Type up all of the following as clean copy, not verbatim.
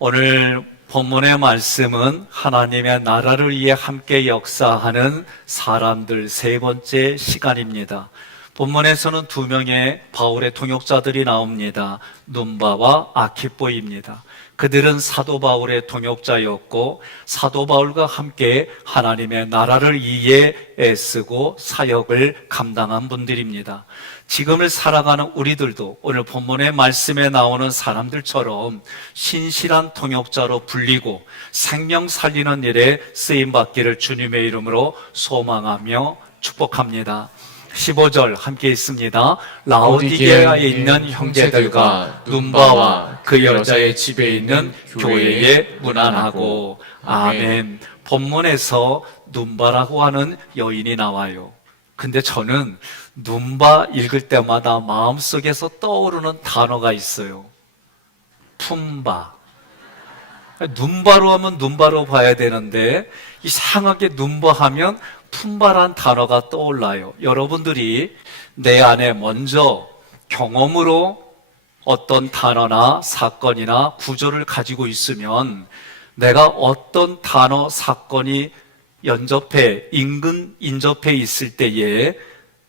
오늘 본문의 말씀은 하나님의 나라를 위해 함께 역사하는 사람들 세 번째 시간입니다. 본문에서는 두 명의 바울의 동역자들이 나옵니다. 눈바와 아키뽀입니다. 그들은 사도 바울의 동역자였고 사도 바울과 함께 하나님의 나라를 위해 애쓰고 사역을 감당한 분들입니다. 지금을 살아가는 우리들도 오늘 본문의 말씀에 나오는 사람들처럼 신실한 동역자로 불리고 생명 살리는 일에 쓰임받기를 주님의 이름으로 소망하며 축복합니다. 15절 함께 있습니다. 라오디게아에 있는 형제들과 눈바와 그 여자의 집에 있는 교회에 문안하고. 아멘. 본문에서 눈바라고 하는 여인이 나와요. 근데 저는 눈바 읽을 때마다 마음속에서 떠오르는 단어가 있어요. 품바. 눈바로 하면 눈바로 봐야 되는데 이상하게 눈바 하면 품바란 단어가 떠올라요. 여러분들이 내 안에 먼저 경험으로 어떤 단어나 사건이나 구조를 가지고 있으면 내가 어떤 단어, 사건이 인접해 있을 때에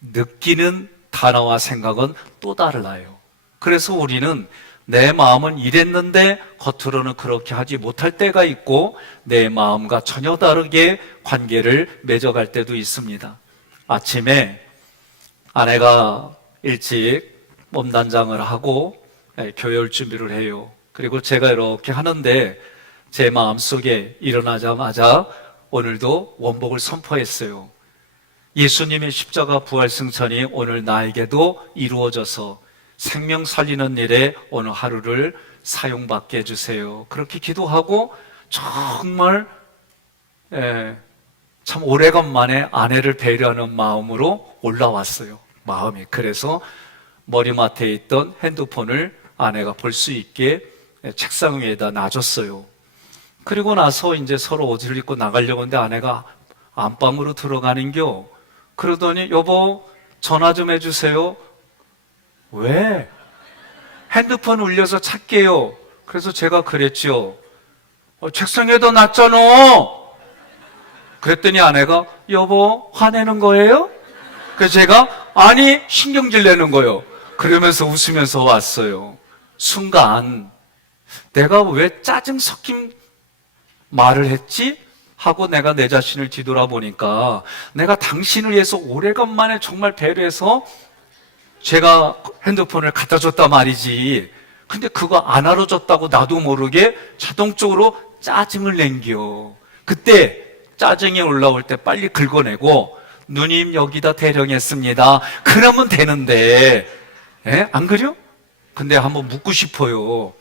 느끼는 단어와 생각은 또 달라요. 그래서 우리는 내 마음은 이랬는데 겉으로는 그렇게 하지 못할 때가 있고 내 마음과 전혀 다르게 관계를 맺어갈 때도 있습니다. 아침에 아내가 일찍 몸단장을 하고 교회 올 준비를 해요. 그리고 제가 이렇게 하는데 제 마음속에 일어나자마자 오늘도 원복을 선포했어요. 예수님의 십자가 부활 승천이 오늘 나에게도 이루어져서 생명 살리는 일에 오늘 하루를 사용받게 해주세요. 그렇게 기도하고 정말 참 오래간만에 아내를 배려하는 마음으로 올라왔어요. 마음이. 그래서 머리맡에 있던 핸드폰을 아내가 볼 수 있게 책상 위에다 놔줬어요. 그리고 나서 이제 서로 옷을 입고 나가려고 하는데 아내가 안방으로 들어가는겨. 그러더니 여보 전화 좀 해주세요. 왜? 핸드폰 울려서 찾게요. 그래서 제가 그랬죠. 책상에다 놨잖아. 그랬더니 아내가 여보 화내는 거예요? 그래서 제가 아니 신경질 내는 거예요. 그러면서 웃으면서 왔어요. 순간 내가 왜 짜증 섞인 말을 했지? 하고 내가 내 자신을 뒤돌아보니까 내가 당신을 위해서 오래간만에 정말 배려해서 제가 핸드폰을 갖다 줬단 말이지. 근데 그거 안 알아줬다고 나도 모르게 자동적으로 짜증을 낸겨. 그때 짜증이 올라올 때 빨리 긁어내고 누님 여기다 대령했습니다. 그러면 되는데 안 그래요? 근데 한번 묻고 싶어요.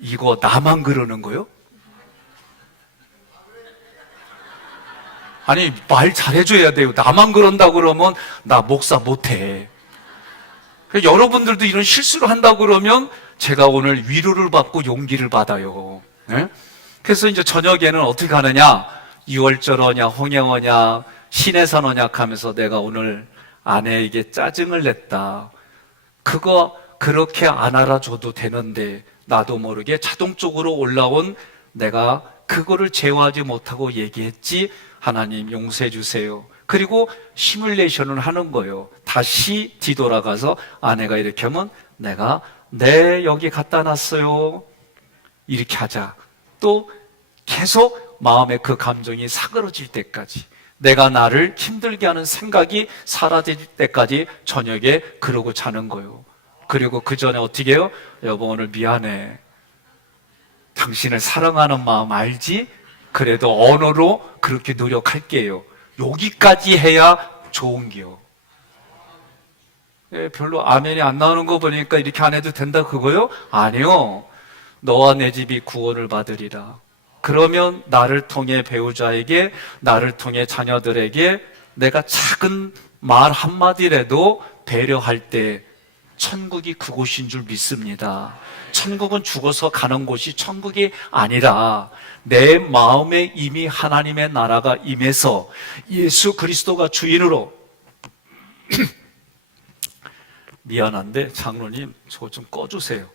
이거 나만 그러는 거요? 아니 말 잘해줘야 돼요. 나만 그런다고 그러면 나 목사 못해. 여러분들도 이런 실수를 한다고 그러면 제가 오늘 위로를 받고 용기를 받아요. 그래서 이제 저녁에는 어떻게 하느냐? 유월절 언약, 홍영 언약, 신해산 언약 하면서 내가 오늘 아내에게 짜증을 냈다. 그거 그렇게 안 알아줘도 되는데 나도 모르게 자동적으로 올라온 내가 그거를 제어하지 못하고 얘기했지. 하나님 용서해 주세요. 그리고 시뮬레이션을 하는 거예요. 다시 뒤돌아가서 아내가 이렇게 하면 내가 여기 갖다 놨어요. 이렇게 하자. 또 계속 마음에 그 감정이 사그러질 때까지 내가 나를 힘들게 하는 생각이 사라질 때까지 저녁에 그러고 자는 거예요. 그리고 그 전에 어떻게 해요? 여보 오늘 미안해. 당신을 사랑하는 마음 알지? 그래도 언어로 그렇게 노력할게요. 여기까지 해야 좋은 게요. 별로 아멘이 안 나오는 거 보니까 이렇게 안 해도 된다 그거요? 아니요. 너와 내 집이 구원을 받으리라. 그러면 나를 통해 배우자에게, 나를 통해 자녀들에게 내가 작은 말 한마디라도 배려할 때 천국이 그곳인 줄 믿습니다. 천국은 죽어서 가는 곳이 천국이 아니라 내 마음에 이미 하나님의 나라가 임해서 예수 그리스도가 주인으로 미안한데 장로님 저거 좀 꺼주세요.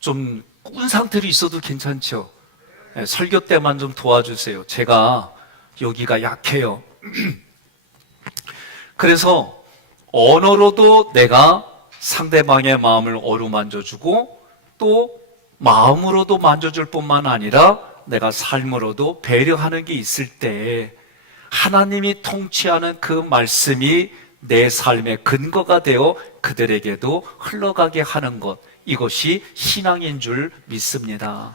좀 꾼상들이 있어도 괜찮죠. 예, 설교 때만 좀 도와주세요. 제가 여기가 약해요. 그래서 언어로도 내가 상대방의 마음을 어루만져주고 또 마음으로도 만져줄 뿐만 아니라 내가 삶으로도 배려하는 게 있을 때 하나님이 통치하는 그 말씀이 내 삶의 근거가 되어 그들에게도 흘러가게 하는 것, 이것이 신앙인 줄 믿습니다.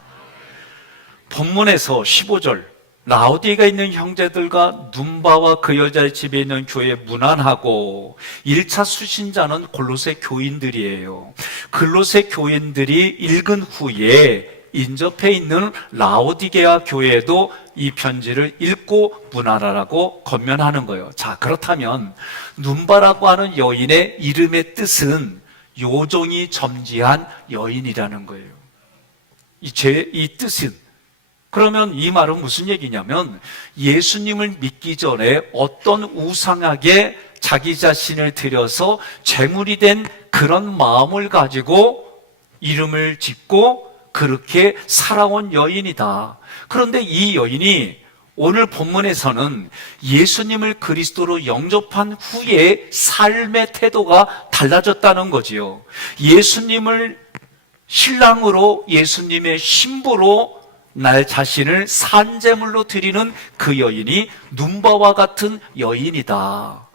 본문에서 15절, 라오디게에 있는 형제들과 눈바와 그 여자의 집에 있는 교회에 문안하고, 1차 수신자는 골로새 교인들이에요. 골로새 교인들이 읽은 후에 인접해 있는 라오디게아 교회에도 이 편지를 읽고 문안하라고 권면하는 거예요. 자, 그렇다면 눈바라고 하는 여인의 이름의 뜻은 요정이 점지한 여인이라는 거예요. 이 뜻은, 그러면 이 말은 무슨 얘기냐면 예수님을 믿기 전에 어떤 우상에게 자기 자신을 들여서 제물이 된 그런 마음을 가지고 이름을 짓고 그렇게 살아온 여인이다. 그런데 이 여인이 오늘 본문에서는 예수님을 그리스도로 영접한 후에 삶의 태도가 달라졌다는 거지요. 예수님을 신랑으로, 예수님의 신부로 날 자신을 산제물로 드리는 그 여인이 눈바와 같은 여인이다.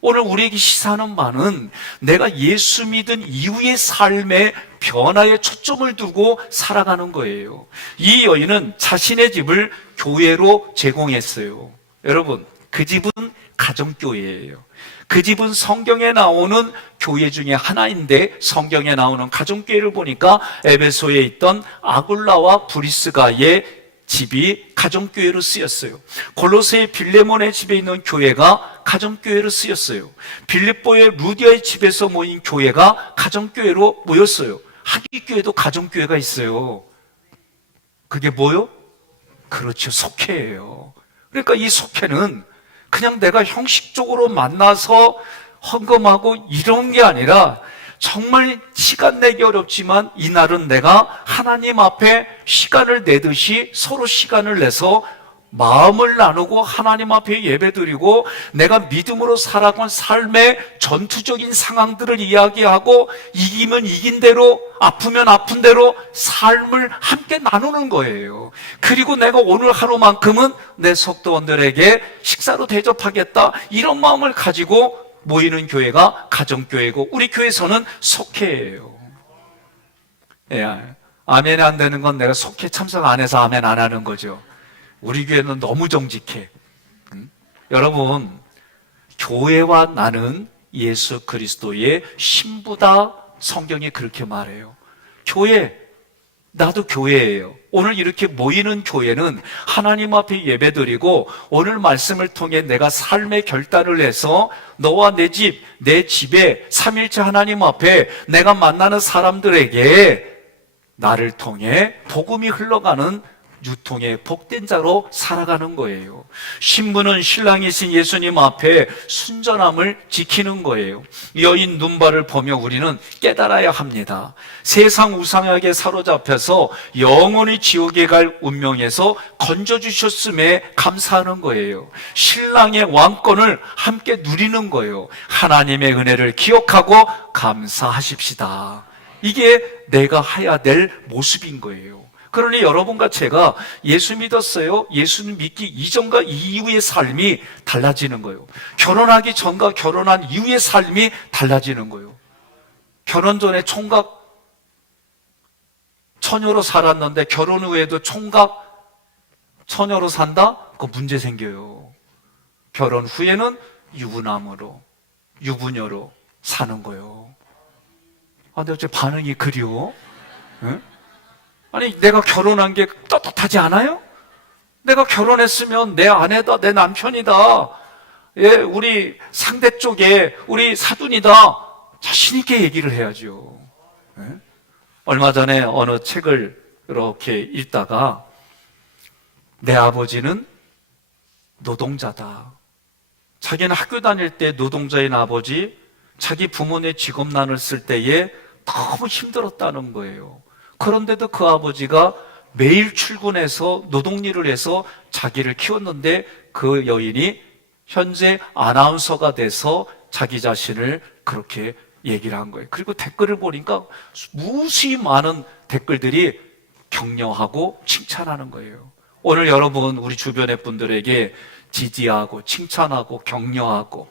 오늘 우리에게 시사하는 바는 내가 예수 믿은 이후의 삶의 변화에 초점을 두고 살아가는 거예요. 이 여인은 자신의 집을 교회로 제공했어요. 여러분, 그 집은 가정교회예요. 그 집은 성경에 나오는 교회 중에 하나인데, 성경에 나오는 가정교회를 보니까 에베소에 있던 아굴라와 브리스가의 집이 가정교회로 쓰였어요. 골로새의 빌레몬의 집에 있는 교회가 가정교회로 쓰였어요. 빌립보의 루디아의 집에서 모인 교회가 가정교회로 모였어요. 하기교회도 가정교회가 있어요. 그게 뭐요? 그렇죠, 속회예요. 그러니까 이 속회는 그냥 내가 형식적으로 만나서 헌금하고 이런 게 아니라 정말 시간 내기 어렵지만 이날은 내가 하나님 앞에 시간을 내듯이 서로 시간을 내서 마음을 나누고 하나님 앞에 예배드리고 내가 믿음으로 살아온 삶의 전투적인 상황들을 이야기하고 이기면 이긴 대로, 아프면 아픈 대로 삶을 함께 나누는 거예요. 그리고 내가 오늘 하루만큼은 내 속도원들에게 식사로 대접하겠다, 이런 마음을 가지고 모이는 교회가 가정교회고, 우리 교회에서는 속회예요. 예, 아멘 안 되는 건 내가 속회 참석 안 해서 아멘 안 하는 거죠. 우리 교회는 너무 정직해. 여러분, 교회와 나는 예수 그리스도의 신부다. 성경이 그렇게 말해요. 교회, 나도 교회예요. 오늘 이렇게 모이는 교회는 하나님 앞에 예배드리고 오늘 말씀을 통해 내가 삶의 결단을 해서 너와 내 집, 내 집에 삼일째 하나님 앞에 내가 만나는 사람들에게 나를 통해 복음이 흘러가는 유통의 복된 자로 살아가는 거예요. 신부는 신랑이신 예수님 앞에 순전함을 지키는 거예요. 여인 눈바를 보며 우리는 깨달아야 합니다. 세상 우상에게 사로잡혀서 영원히 지옥에 갈 운명에서 건져주셨음에 감사하는 거예요. 신랑의 왕권을 함께 누리는 거예요. 하나님의 은혜를 기억하고 감사하십시다. 이게 내가 해야 될 모습인 거예요. 그러니 여러분과 제가 예수 믿었어요. 예수 믿기 이전과 이후의 삶이 달라지는 거예요. 결혼하기 전과 결혼한 이후의 삶이 달라지는 거예요. 결혼 전에 총각 처녀로 살았는데 결혼 후에도 총각 처녀로 산다? 그 문제 생겨요. 결혼 후에는 유부남으로, 유부녀로 사는 거예요. 아, 근데 어째 반응이 그리워? 응? 아니, 내가 결혼한 게 떳떳하지 않아요? 내가 결혼했으면 내 아내다, 내 남편이다, 예, 우리 상대 쪽에 우리 사돈이다, 자신있게 얘기를 해야죠. 예? 얼마 전에 어느 책을 이렇게 읽다가 내 아버지는 노동자다. 자기는 학교 다닐 때 노동자인 아버지, 자기 부모의 직업난을 쓸 때에 너무 힘들었다는 거예요. 그런데도 그 아버지가 매일 출근해서 노동일을 해서 자기를 키웠는데 그 여인이 현재 아나운서가 돼서 자기 자신을 그렇게 얘기를 한 거예요. 그리고 댓글을 보니까 무수히 많은 댓글들이 격려하고 칭찬하는 거예요. 오늘 여러분 우리 주변의 분들에게 지지하고 칭찬하고 격려하고,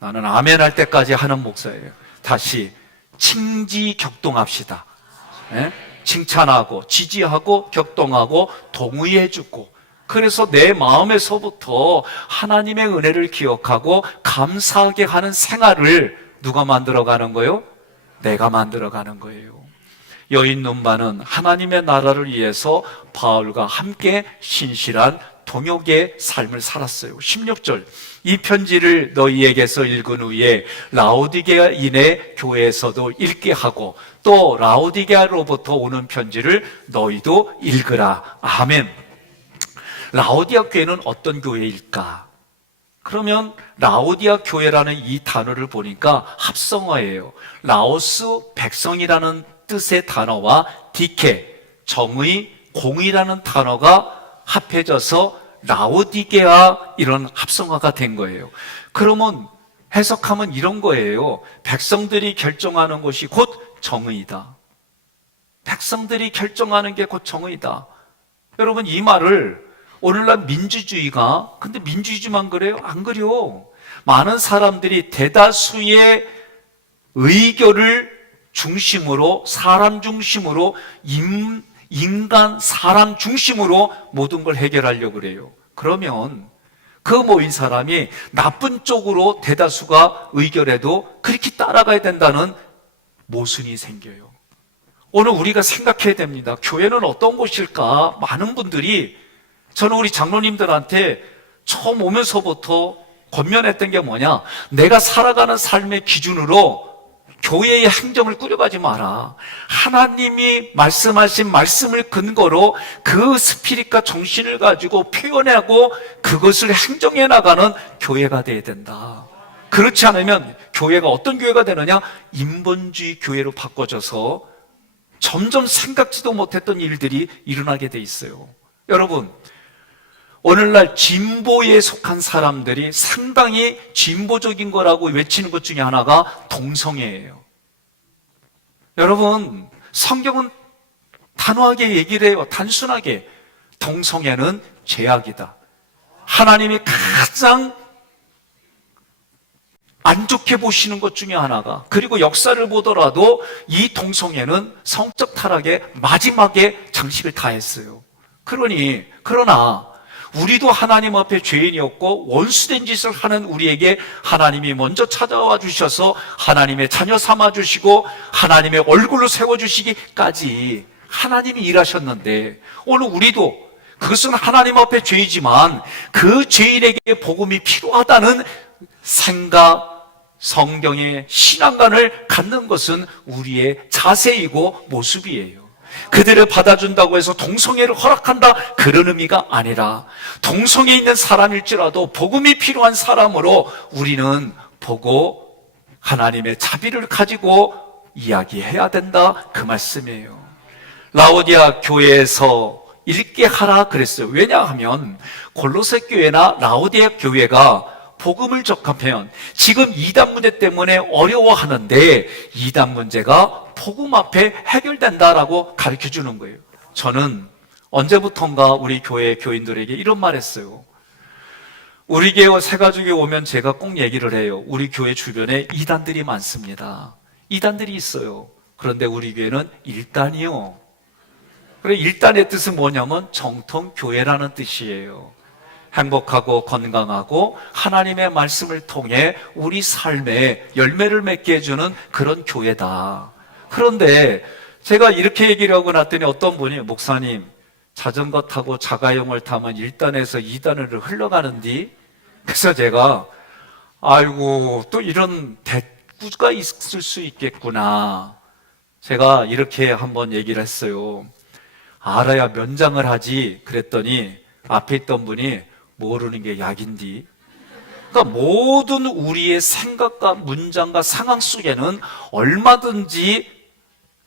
나는 아멘 할 때까지 하는 목사예요. 다시 칭지격동합시다. 네? 칭찬하고 지지하고 격동하고 동의해주고, 그래서 내 마음에서부터 하나님의 은혜를 기억하고 감사하게 하는 생활을 누가 만들어가는 거예요? 내가 만들어가는 거예요. 여인 눈바는 하나님의 나라를 위해서 바울과 함께 신실한 동역의 삶을 살았어요. 16절, 이 편지를 너희에게서 읽은 후에 라오디게아인의 교회에서도 읽게 하고 또 라오디게아로부터 오는 편지를 너희도 읽으라. 아멘. 라오디아 교회는 어떤 교회일까? 그러면 라오디아 교회라는 이 단어를 보니까 합성어예요. 라오스 백성이라는 뜻의 단어와 디케, 정의, 공이라는 단어가 합해져서 라오디게아 이런 합성어가 된 거예요. 그러면 해석하면 이런 거예요. 백성들이 결정하는 것이 곧 정의이다. 백성들이 결정하는 게 곧 정의이다. 여러분, 이 말을 오늘날 민주주의가, 근데 민주주의만 그래요? 안 그래요. 많은 사람들이 대다수의 의견을 중심으로, 사람 중심으로, 인간, 사람 중심으로 모든 걸 해결하려고 그래요. 그러면 그 모인 사람이 나쁜 쪽으로 대다수가 의결해도 그렇게 따라가야 된다는 모순이 생겨요. 오늘 우리가 생각해야 됩니다. 교회는 어떤 곳일까? 많은 분들이, 저는 우리 장로님들한테 처음 오면서부터 권면했던 게 뭐냐? 내가 살아가는 삶의 기준으로 교회의 행정을 꾸려가지 마라. 하나님이 말씀하신 말씀을 근거로 그 스피릿과 정신을 가지고 표현하고 그것을 행정해 나가는 교회가 돼야 된다. 그렇지 않으면 교회가 어떤 교회가 되느냐? 인본주의 교회로 바꿔져서 점점 생각지도 못했던 일들이 일어나게 돼 있어요. 여러분, 오늘날 진보에 속한 사람들이 상당히 진보적인 거라고 외치는 것 중에 하나가 동성애예요. 여러분, 성경은 단호하게 얘기를 해요. 단순하게. 동성애는 죄악이다. 하나님이 가장 안 좋게 보시는 것 중에 하나가, 그리고 역사를 보더라도 이 동성애는 성적 타락의 마지막에 장식을 다했어요. 그러나 우리도 하나님 앞에 죄인이었고 원수된 짓을 하는 우리에게 하나님이 먼저 찾아와 주셔서 하나님의 자녀 삼아 주시고 하나님의 얼굴로 세워주시기까지 하나님이 일하셨는데, 오늘 우리도 그것은 하나님 앞에 죄이지만 그 죄인에게 복음이 필요하다는 생각, 성경의 신앙관을 갖는 것은 우리의 자세이고 모습이에요. 그들을 받아준다고 해서 동성애를 허락한다, 그런 의미가 아니라 동성애 있는 사람일지라도 복음이 필요한 사람으로 우리는 보고 하나님의 자비를 가지고 이야기해야 된다, 그 말씀이에요. 라오디아 교회에서 읽게 하라 그랬어요. 왜냐하면 골로새 교회나 라오디아 교회가 복음을 접하면 지금 이단 문제 때문에 어려워하는데 이단 문제가 복음 앞에 해결된다라고 가르쳐주는 거예요. 저는 언제부턴가 우리 교회 교인들에게 이런 말 했어요. 우리 교회 새가족이 오면 제가 꼭 얘기를 해요. 우리 교회 주변에 이단들이 많습니다. 이단들이 있어요. 그런데 우리 교회는 일단이요. 그래, 일단의 뜻은 뭐냐면 정통교회라는 뜻이에요. 행복하고 건강하고 하나님의 말씀을 통해 우리 삶에 열매를 맺게 해주는 그런 교회다. 그런데 제가 이렇게 얘기를 하고 났더니 어떤 분이, 목사님, 자전거 타고 자가용을 타면 1단에서 2단으로 흘러가는디? 그래서 제가 아이고, 또 이런 대꾸가 있을 수 있겠구나. 제가 이렇게 한번 얘기를 했어요. 알아야 면장을 하지. 그랬더니 앞에 있던 분이 모르는 게 약인디. 그러니까 모든 우리의 생각과 문장과 상황 속에는 얼마든지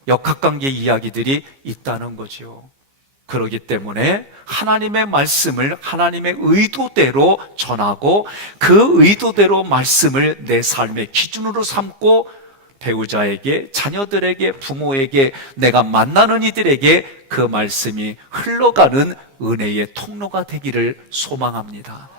역학관계 이야기들이 있다는 거죠. 그렇기 때문에 하나님의 말씀을 하나님의 의도대로 전하고 그 의도대로 말씀을 내 삶의 기준으로 삼고 배우자에게, 자녀들에게, 부모에게, 내가 만나는 이들에게 그 말씀이 흘러가는 은혜의 통로가 되기를 소망합니다.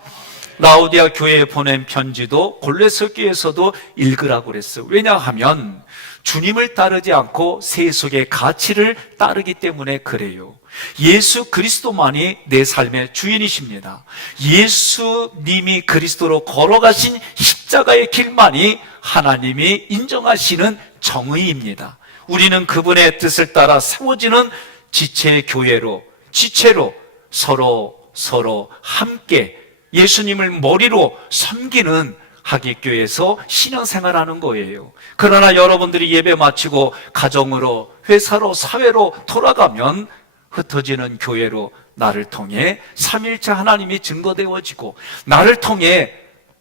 라오디아 교회에 보낸 편지도 골로새 교회에서도 읽으라고 그랬어요. 왜냐하면 주님을 따르지 않고 세속의 가치를 따르기 때문에 그래요. 예수 그리스도만이 내 삶의 주인이십니다. 예수님이 그리스도로 걸어가신 십자가의 길만이 하나님이 인정하시는 정의입니다. 우리는 그분의 뜻을 따라 세워지는 지체의 교회로, 지체로 서로 함께 예수님을 머리로 섬기는 하객교회에서 신앙생활하는 거예요. 그러나 여러분들이 예배 마치고 가정으로, 회사로, 사회로 돌아가면 흩어지는 교회로 나를 통해 삼위일체 하나님이 증거되어지고 나를 통해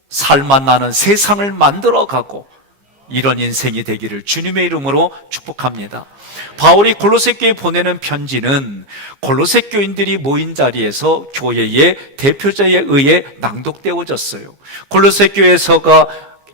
살만 나는 세상을 만들어가고 이런 인생이 되기를 주님의 이름으로 축복합니다. 바울이 골로새 교회에 보내는 편지는 골로새 교인들이 모인 자리에서 교회의 대표자에 의해 낭독되어졌어요. 골로새 교회에서가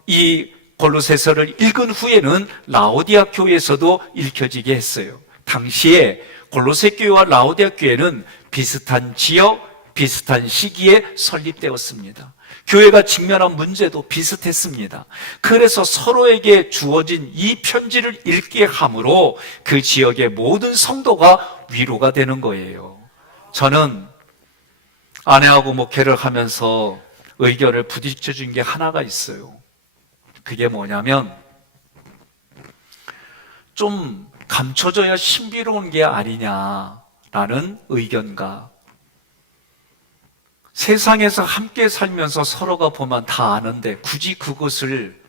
이 골로새서를 읽은 후에는 라오디아 교회에서도 읽혀지게 했어요. 당시에 골로새 교회와 라오디아 교회는 비슷한 지역, 비슷한 시기에 설립되었습니다. 교회가 직면한 문제도 비슷했습니다. 그래서 서로에게 주어진 이 편지를 읽게 함으로 그 지역의 모든 성도가 위로가 되는 거예요. 저는 아내하고 목회를 하면서 의견을 부딪혀 준 게 하나가 있어요. 그게 뭐냐면 좀 감춰져야 신비로운 게 아니냐라는 의견과 세상에서 함께 살면서 서로가 보면 다 아는데 굳이 그것을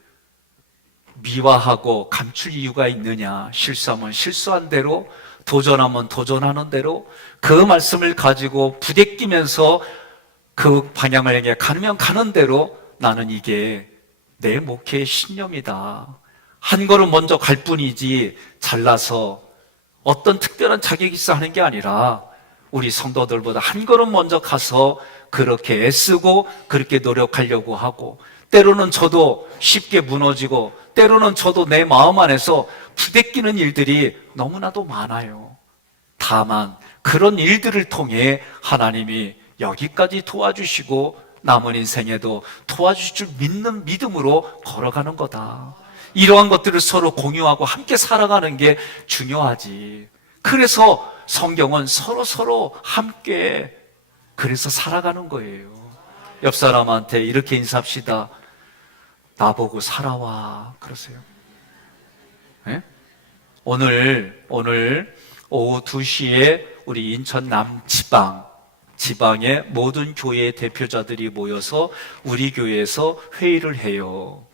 미화하고 감출 이유가 있느냐, 실수하면 실수한 대로, 도전하면 도전하는 대로 그 말씀을 가지고 부대끼면서 그 방향을 향해 가면 가는 대로 나는 이게 내 목회의 신념이다. 한 걸음 먼저 갈 뿐이지 잘나서 어떤 특별한 자격이 있어 하는 게 아니라 우리 성도들보다 한 걸음 먼저 가서 그렇게 애쓰고 그렇게 노력하려고 하고 때로는 저도 쉽게 무너지고 때로는 저도 내 마음 안에서 부대끼는 일들이 너무나도 많아요. 다만 그런 일들을 통해 하나님이 여기까지 도와주시고 남은 인생에도 도와주실 줄 믿는 믿음으로 걸어가는 거다. 이러한 것들을 서로 공유하고 함께 살아가는 게 중요하지. 그래서 성경은 서로 함께 그래서 살아가는 거예요. 옆 사람한테 이렇게 인사합시다. 나보고 살아와 그러세요. 네? 오늘 오후 2시에 우리 인천 지방의 모든 교회의 대표자들이 모여서 우리 교회에서 회의를 해요.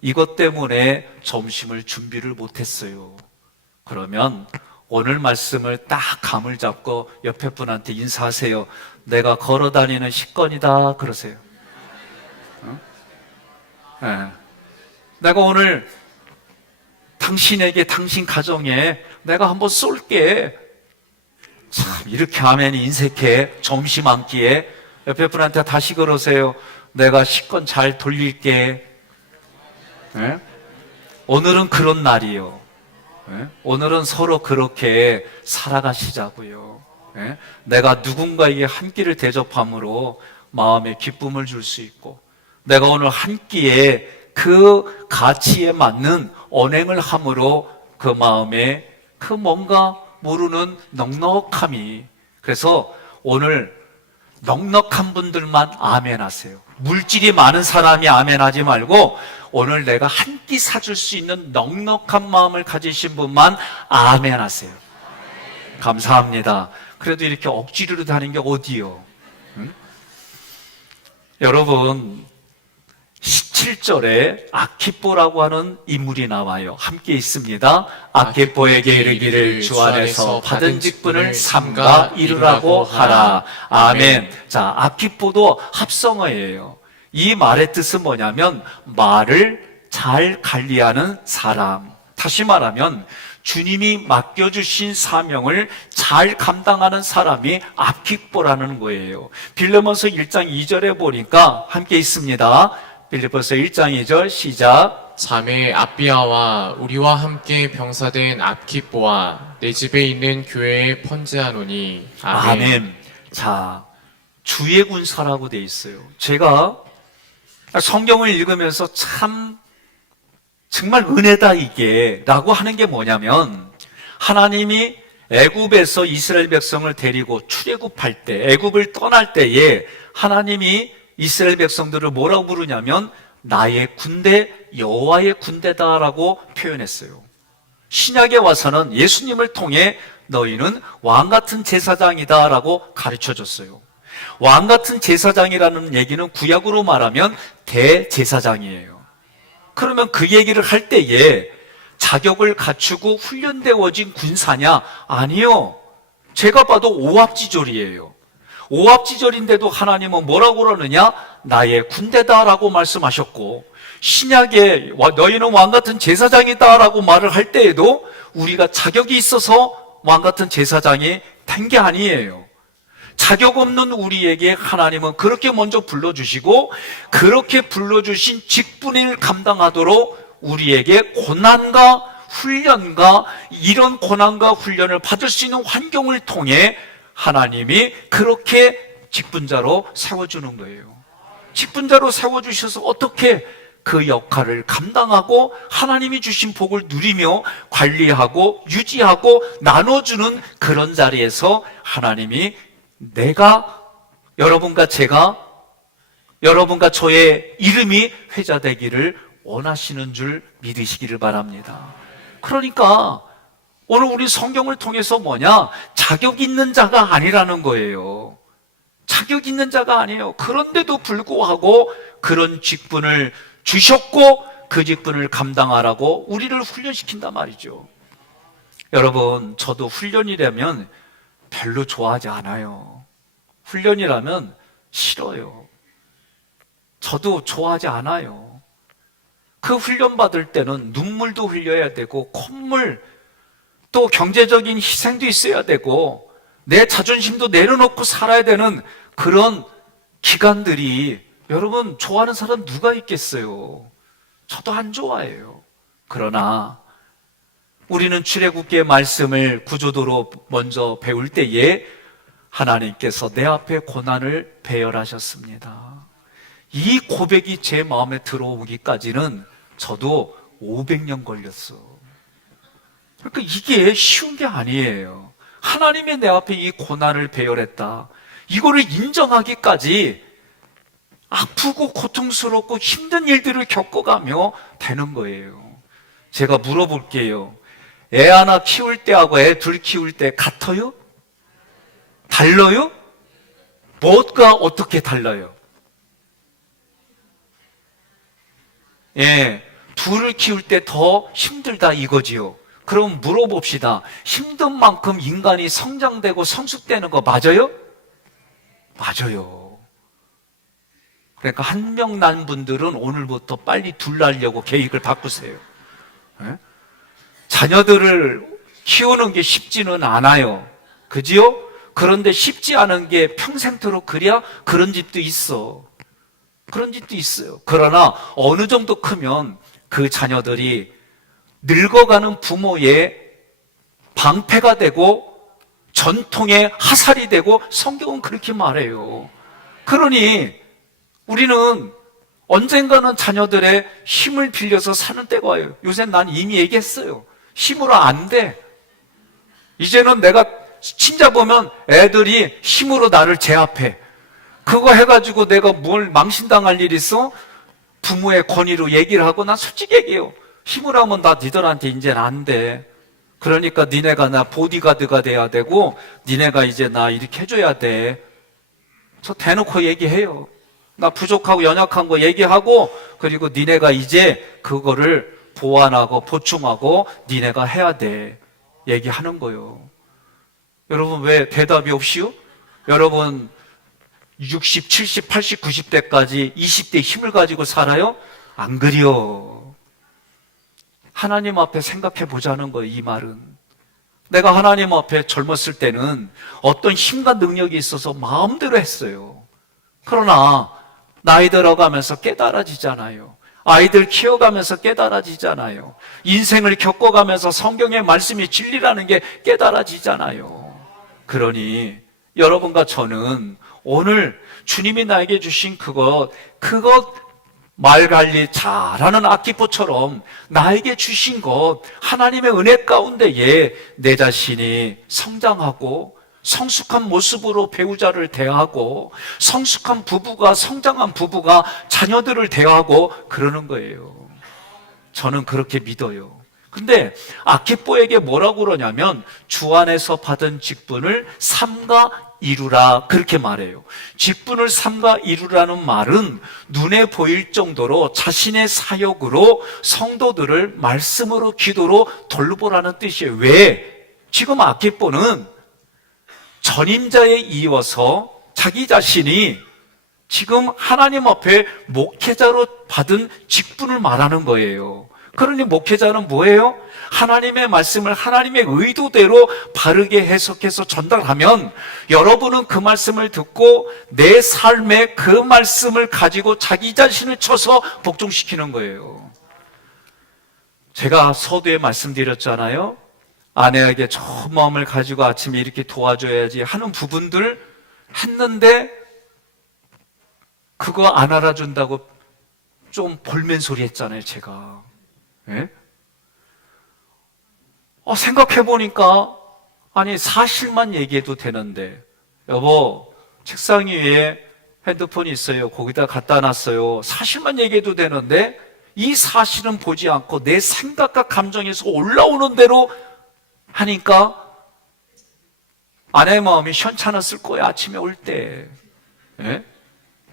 이것 때문에 점심을 준비를 못했어요. 그러면 오늘 말씀을 딱 감을 잡고 옆에 분한테 인사하세요. 내가 걸어다니는 식권이다 그러세요. 네. 내가 오늘 당신에게, 당신 가정에 내가 한번 쏠게. 참 이렇게 하면 인색해. 점심 한 끼에 옆에 분한테 다시 그러세요. 내가 식권 잘 돌릴게. 네? 오늘은 그런 날이요. 네? 오늘은 서로 그렇게 살아가시자고요. 네? 내가 누군가에게 한 끼를 대접함으로 마음에 기쁨을 줄 수 있고 내가 오늘 한 끼에 그 가치에 맞는 언행을 함으로 그 마음에 그 뭔가 모르는 넉넉함이, 그래서 오늘 넉넉한 분들만 아멘 하세요. 물질이 많은 사람이 아멘 하지 말고 오늘 내가 한 끼 사줄 수 있는 넉넉한 마음을 가지신 분만 아멘 하세요. 감사합니다. 그래도 이렇게 억지로 다니는 게 어디요? 응? 여러분 17절에 아키뽀라고 하는 인물이 나와요. 함께 있습니다. 아키뽀에게 이르기를 주 안에서 받은 직분을 삼가 이루라고 하라. 아멘. 자, 아키뽀도 합성어예요. 이 말의 뜻은 뭐냐면 말을 잘 관리하는 사람. 다시 말하면 주님이 맡겨주신 사명을 잘 감당하는 사람이 앞기뽀라는 거예요. 빌레몬서 1장 2절에 보니까 함께 있습니다. 빌립보서 1장 2절 시작. 자매 앞비아와 우리와 함께 병사된 앞기뽀와 내 집에 있는 교회에 편지하노니 아멘. 아멘. 자, 주의 군사라고 돼 있어요. 제가 성경을 읽으면서 정말 은혜다 이게 라고 하는 게 뭐냐면, 하나님이 애굽에서 이스라엘 백성을 데리고 출애굽할 때, 애굽을 떠날 때에 하나님이 이스라엘 백성들을 뭐라고 부르냐면 나의 군대, 여호와의 군대다라고 표현했어요. 신약에 와서는 예수님을 통해 너희는 왕같은 제사장이다라고 가르쳐줬어요. 왕같은 제사장이라는 얘기는 구약으로 말하면 대제사장이에요. 그러면 그 얘기를 할 때에 자격을 갖추고 훈련되어진 군사냐? 아니요. 제가 봐도 오합지졸이에요. 오합지졸인데도 하나님은 뭐라고 그러느냐? 나의 군대다라고 말씀하셨고, 신약에 너희는 왕같은 제사장이다라고 말을 할 때에도 우리가 자격이 있어서 왕같은 제사장이 된 게 아니에요. 자격 없는 우리에게 하나님은 그렇게 먼저 불러주시고, 그렇게 불러주신 직분을 감당하도록 우리에게 고난과 훈련과 이런 고난과 훈련을 받을 수 있는 환경을 통해 하나님이 그렇게 직분자로 세워주는 거예요. 직분자로 세워주셔서 어떻게 그 역할을 감당하고 하나님이 주신 복을 누리며 관리하고 유지하고 나눠주는 그런 자리에서 하나님이 내가, 여러분과 제가, 여러분과 저의 이름이 회자되기를 원하시는 줄 믿으시기를 바랍니다. 그러니까 오늘 우리 성경을 통해서 뭐냐? 자격 있는 자가 아니라는 거예요. 자격 있는 자가 아니에요. 그런데도 불구하고 그런 직분을 주셨고 그 직분을 감당하라고 우리를 훈련시킨단 말이죠. 여러분, 저도 훈련이라면 별로 좋아하지 않아요. 훈련이라면 싫어요. 저도 좋아하지 않아요. 그 훈련 받을 때는 눈물도 흘려야 되고 콧물, 또 경제적인 희생도 있어야 되고 내 자존심도 내려놓고 살아야 되는 그런 기간들이, 여러분 좋아하는 사람 누가 있겠어요? 저도 안 좋아해요. 그러나 우리는 출애굽기의 말씀을 구조도로 먼저 배울 때에 하나님께서 내 앞에 고난을 배열하셨습니다. 이 고백이 제 마음에 들어오기까지는 저도 500년 걸렸어. 그러니까 이게 쉬운 게 아니에요. 하나님이 내 앞에 이 고난을 배열했다, 이거를 인정하기까지 아프고 고통스럽고 힘든 일들을 겪어가며 되는 거예요. 제가 물어볼게요. 애 하나 키울 때하고 애 둘 키울 때 같아요? 달라요? 뭐가 어떻게 달라요? 예, 둘을 키울 때 더 힘들다 이거지요. 그럼 물어봅시다. 힘든 만큼 인간이 성장되고 성숙되는 거 맞아요? 맞아요. 그러니까 한 명 난 분들은 오늘부터 빨리 둘 낳으려고 계획을 바꾸세요. 예? 자녀들을 키우는 게 쉽지는 않아요. 그지요? 그런데 쉽지 않은 게 평생토록 그래야 그런 집도 있어. 그런 집도 있어요. 그러나 어느 정도 크면 그 자녀들이 늙어가는 부모의 방패가 되고 전통의 하살이 되고 성경은 그렇게 말해요. 그러니 우리는 언젠가는 자녀들의 힘을 빌려서 사는 때가 와요. 요새 난 이미 얘기했어요. 힘으로 안 돼. 이제는 내가 친자 보면 애들이 힘으로 나를 제압해. 그거 해가지고 내가 뭘 망신당할 일 있어? 부모의 권위로 얘기를 하고, 난 솔직히 얘기해요. 힘으로 하면 나 니들한테 이제는 안 돼. 그러니까 니네가 나 보디가드가 돼야 되고 니네가 이제 나 이렇게 해줘야 돼. 저 대놓고 얘기해요. 나 부족하고 연약한 거 얘기하고, 그리고 니네가 이제 그거를 보완하고 보충하고 니네가 해야 돼. 얘기하는 거예요. 여러분 왜 대답이 없이요? 여러분 60, 70, 80, 90대까지 20대 힘을 가지고 살아요? 안 그려. 하나님 앞에 생각해 보자는 거예요, 이 말은. 내가 하나님 앞에 젊었을 때는 어떤 힘과 능력이 있어서 마음대로 했어요. 그러나 나이 들어가면서 깨달아지잖아요. 아이들 키워가면서 깨달아지잖아요. 인생을 겪어가면서 성경의 말씀이 진리라는 게 깨달아지잖아요. 그러니 여러분과 저는 오늘 주님이 나에게 주신 그것 말 관리 잘하는 악기포처럼 나에게 주신 것, 하나님의 은혜 가운데에 내 자신이 성장하고 성숙한 모습으로 배우자를 대하고 성숙한 부부가, 성장한 부부가 자녀들을 대하고 그러는 거예요. 저는 그렇게 믿어요. 근데 아키뽀에게 뭐라고 그러냐면 주 안에서 받은 직분을 삼가 이루라, 그렇게 말해요. 직분을 삼가 이루라는 말은 눈에 보일 정도로 자신의 사역으로 성도들을 말씀으로 기도로 돌보라는 뜻이에요. 왜? 지금 아키뽀는 전임자에 이어서 자기 자신이 지금 하나님 앞에 목회자로 받은 직분을 말하는 거예요. 그러니 목회자는 뭐예요? 하나님의 말씀을 하나님의 의도대로 바르게 해석해서 전달하면 여러분은 그 말씀을 듣고 내 삶에 그 말씀을 가지고 자기 자신을 쳐서 복종시키는 거예요. 제가 서두에 말씀드렸잖아요. 아내에게 좋은 마음을 가지고 아침에 이렇게 도와줘야지 하는 부분들 했는데 그거 안 알아준다고 좀 볼멘소리 했잖아요, 제가. 예? 생각해보니까, 아니, 사실만 얘기해도 되는데, 여보, 책상 위에 핸드폰이 있어요. 거기다 갖다 놨어요. 사실만 얘기해도 되는데, 이 사실은 보지 않고 내 생각과 감정에서 올라오는 대로 하니까, 아내의 마음이 현찮았을 거야, 아침에 올 때. 예?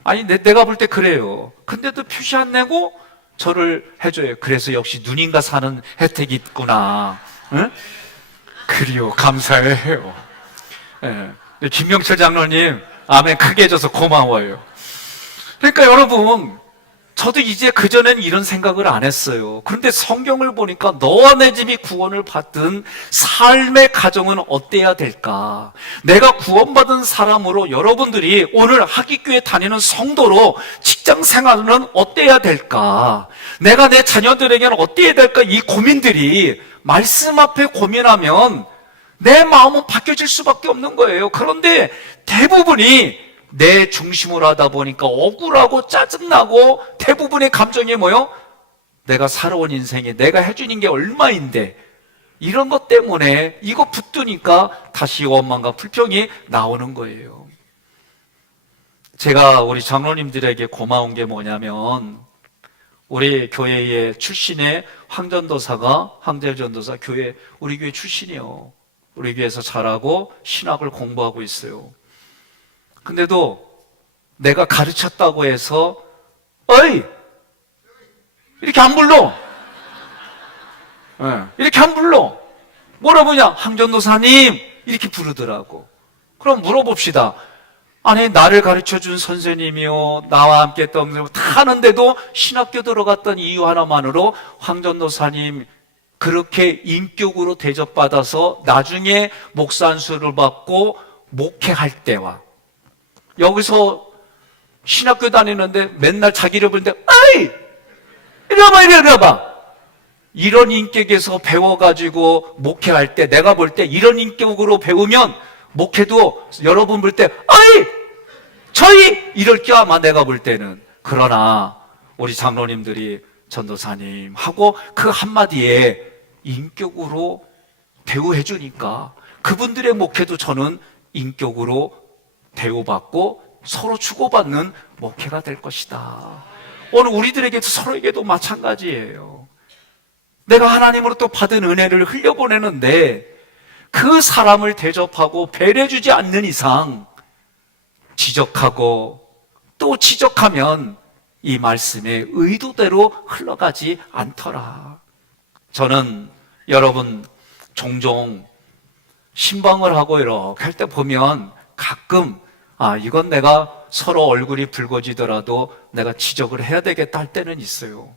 아니, 내가 볼 때 그래요. 근데도 표시 안 내고 저를 해줘요. 그래서 역시 누님과 사는 혜택이 있구나. 응? 그리요, 감사해요. 예. 김명철 장로님, 아멘 크게 해줘서 고마워요. 그러니까 여러분, 저도 이제 그전엔 이런 생각을 안 했어요. 그런데 성경을 보니까 너와 내 집이 구원을 받든 삶의 가정은 어때야 될까? 내가 구원받은 사람으로 여러분들이 오늘 하기교회 다니는 성도로 직장 생활은 어때야 될까? 내가 내 자녀들에게는 어때야 될까? 이 고민들이 말씀 앞에 고민하면 내 마음은 바뀌어질 수밖에 없는 거예요. 그런데 대부분이 내 중심으로 하다 보니까 억울하고 짜증나고 대부분의 감정이 뭐요? 내가 살아온 인생에 내가 해주는 게 얼마인데 이런 것 때문에 이거 붙드니까 다시 원망과 불평이 나오는 거예요. 제가 우리 장로님들에게 고마운 게 뭐냐면 우리 교회의 출신의 황재전도사 교회 우리 교회 출신이요. 우리 교회에서 자라고 신학을 공부하고 있어요. 근데도 내가 가르쳤다고 해서 어이 이렇게 안 불러. 이렇게 안 불러. 뭐라 부르냐? 황전도사님 이렇게 부르더라고. 그럼 물어봅시다. 아니 나를 가르쳐준 선생님이요 나와 함께 했던 선생님 다 하는데도 신학교 들어갔던 이유 하나만으로 황전도사님 그렇게 인격으로 대접받아서 나중에 목사 안수를 받고 목회할 때와 여기서 신학교 다니는데 맨날 자기를 부르는데 어이! 이리 와봐 이런 인격에서 배워가지고 목회할 때 내가 볼 때 이런 인격으로 배우면 목회도 여러분 볼 때 어이! 저희! 이럴 게 아마 내가 볼 때는. 그러나 우리 장로님들이 전도사님 하고 그 한마디에 인격으로 대우해 주니까 그분들의 목회도 저는 인격으로 대우받고 서로 주고받는 목회가 될 것이다. 오늘 우리들에게도 서로에게도 마찬가지예요. 내가 하나님으로 또 받은 은혜를 흘려보내는데 그 사람을 대접하고 배려해주지 않는 이상 지적하고 또 지적하면 이 말씀의 의도대로 흘러가지 않더라. 저는 여러분 종종 신방을 하고 이렇게 할 때 보면 가끔 이건 내가 서로 얼굴이 붉어지더라도 내가 지적을 해야 되겠다 할 때는 있어요.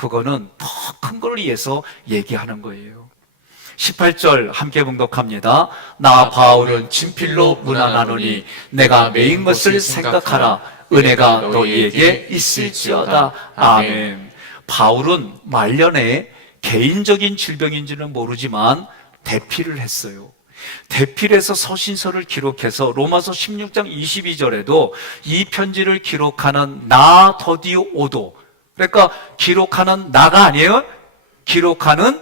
그거는 더 큰 걸 위해서 얘기하는 거예요. 18절 함께 봉독합니다. 나 바울은 친필로 문안하노니 내가 매인 것을 생각하라. 은혜가 너희에게 있을지어다. 아멘. 바울은 말년에 개인적인 질병인지는 모르지만 대피를 했어요. 대필해서 서신서를 기록해서 로마서 16장 22절에도 이 편지를 기록하는 나 더디오 오도, 그러니까 기록하는 나가 아니에요. 기록하는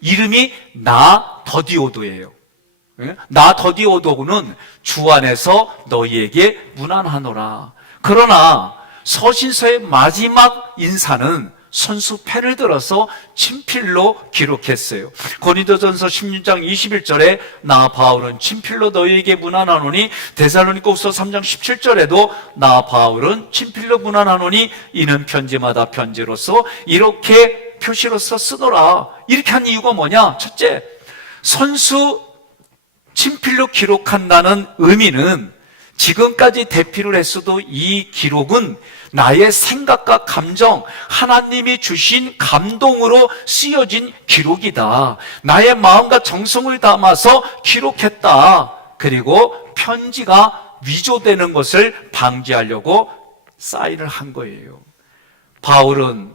이름이 나 더디오도예요. 나 더디오도는 주 안에서 너희에게 문안하노라. 그러나 서신서의 마지막 인사는 손수 펜을 들어서 친필로 기록했어요. 고린도전서 16장 21절에 나 바울은 친필로 너희에게 문안하노니, 데살로니가후서 3장 17절에도 나 바울은 친필로 문안하노니 이는 편지마다 편지로서 이렇게 표시로서 쓰더라. 이렇게 한 이유가 뭐냐? 첫째, 손수 친필로 기록한다는 의미는 지금까지 대피를 했어도 이 기록은 나의 생각과 감정, 하나님이 주신 감동으로 쓰여진 기록이다. 나의 마음과 정성을 담아서 기록했다. 그리고 편지가 위조되는 것을 방지하려고 사인을 한 거예요. 바울은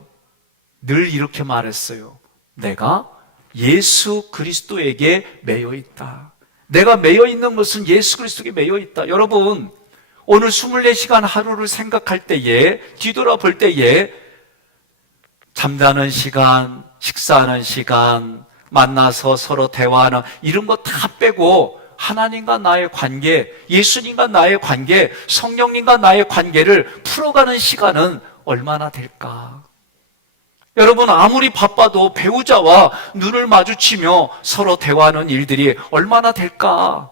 늘 이렇게 말했어요. 내가 예수 그리스도에게 매여 있다. 내가 매여 있는 것은 예수 그리스도에게 매여 있다. 여러분, 오늘 24시간 하루를 생각할 때에, 뒤돌아볼 때에 잠자는 시간, 식사하는 시간, 만나서 서로 대화하는 이런 거 다 빼고 하나님과 나의 관계, 예수님과 나의 관계, 성령님과 나의 관계를 풀어가는 시간은 얼마나 될까? 여러분, 아무리 바빠도 배우자와 눈을 마주치며 서로 대화하는 일들이 얼마나 될까?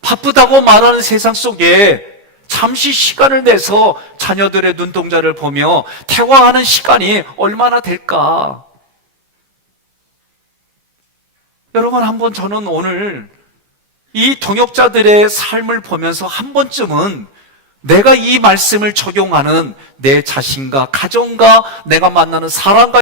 바쁘다고 말하는 세상 속에 잠시 시간을 내서 자녀들의 눈동자를 보며 대화하는 시간이 얼마나 될까? 여러분, 한번 저는 오늘 이 동역자들의 삶을 보면서 한 번쯤은 내가 이 말씀을 적용하는 내 자신과 가정과 내가 만나는 사람과